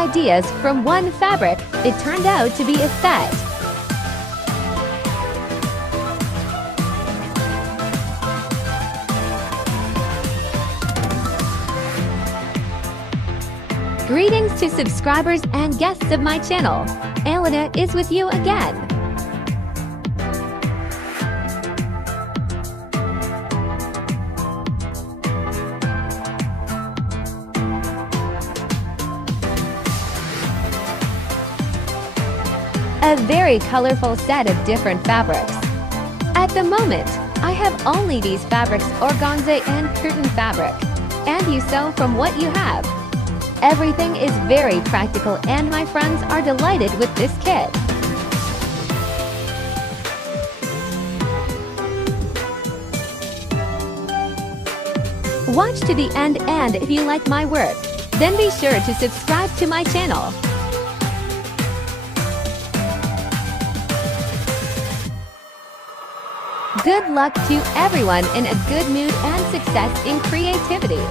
ideas from one fabric, it turned out to be a set. Greetings to subscribers and guests of my channel. Elena is with you again. A very colorful set of different fabrics. At the moment, I have only these fabrics, organza and curtain fabric, and you sew from what you have. Everything is very practical and my friends are delighted with this kit. Watch to the end, and if you like my work, then be sure to subscribe to my channel. Good luck to everyone in a good mood and success in creativity.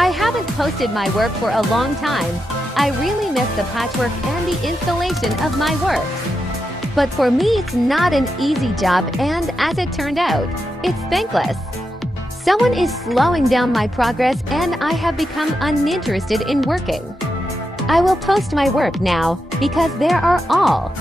I haven't posted my work for a long time. I really miss the patchwork and the installation of my works. But for me, it's not an easy job, and as it turned out, it's thankless. Someone is slowing down my progress, and I have become uninterested in working. I will post my work now because there are all